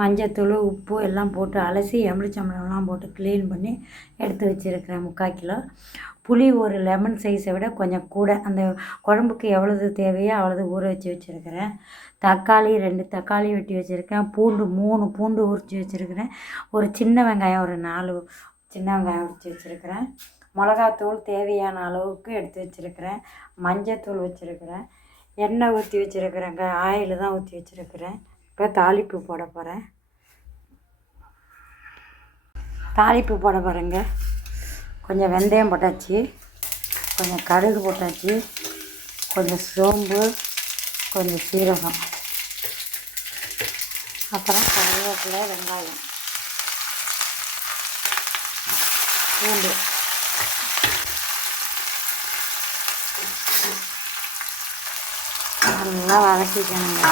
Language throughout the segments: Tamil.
மஞ்சத்தூள் உப்பு எல்லாம் போட்டு அலசி எலுமிச்சம்பழம்லாம் போட்டு க்ளீன் பண்ணி எடுத்து வச்சுருக்கிறேன் 3/4 கிலோ. புளி ஒரு லெமன் சைஸை விட கொஞ்சம் கூட, அந்த குழம்புக்கு எவ்வளவு தேவையோ அவ்வளவு ஊற வச்சு வச்சுருக்கிறேன். தக்காளி 2 தக்காளி வெட்டி வச்சுருக்கேன். பூண்டு 3 பூண்டு உரித்து வச்சுருக்கிறேன். ஒரு சின்ன வெங்காயம் ஒரு 4 சின்ன வெங்காயம் உரித்து வச்சுருக்கிறேன். மிளகாத்தூள் தேவையான அளவுக்கு எடுத்து வச்சுருக்கிறேன். மஞ்சத்தூள் வச்சுருக்கிறேன். எண்ணெய் ஊற்றி வச்சுருக்கிறேங்க. ஆயில் தான் ஊற்றி வச்சுருக்கிறேன். இப்போ தாளிப்பு போட போகிறேன். தாளிப்பு போட போகிறேங்க. கொஞ்சம் வெந்தயம் போட்டாச்சு, கொஞ்சம் கடுகு போட்டாச்சு, கொஞ்சம் சோம்பு, கொஞ்சம் சீரகம், அப்புறம் கருவேப்பிலை, வெங்காயம், பூண்டு, நல்லா வதக்கிக்கணுங்க.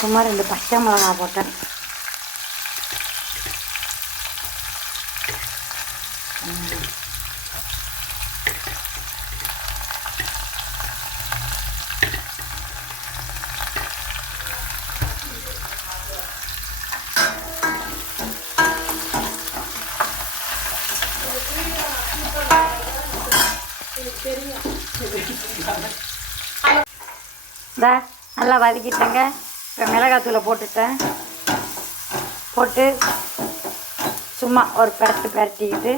சும்மா 2 பச்சை மிளகா போட்டேன். நல்லா வதக்கிட்டேங்க. இப்போ மிளகாத்தூளை போட்டுட்டேன். போட்டு சும்மா ஒரு பிரட்டிக்கிட்டு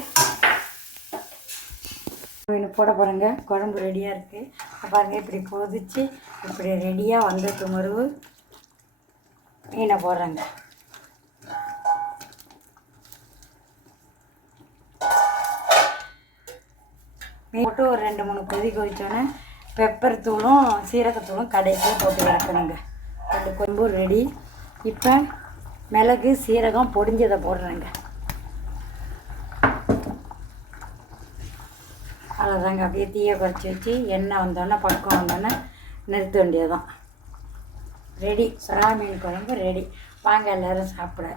மீன் போட போகிறேங்க. குழம்பு ரெடியாக இருக்குது. பாருங்கள், இப்படி கொதிச்சு இப்படி ரெடியாக வந்த மறுவு மீனை போடுறேங்க. மீன் போட்டு ஒரு 2-3 கொதி கொதிச்சோன்னே பெப்பர் தூளும் சீரகத்தூளும் கடைசியாக போட்டு இறக்கணுங்க. 2 குழம்பு ரெடி. இப்போ மிளகு சீரகம் பொடிஞ்சதை போடுறேங்க. அவ்வளோதாங்க. அப்படியே தீயை குறைச்சி வச்சு எண்ணெய் வந்தோடனே பக்கம் வந்தோடனே நிறுத்த வேண்டியதுதான். ரெடி. சுறா மீன் குழம்பு ரெடி. வாங்க எல்லோரும் சாப்பிட.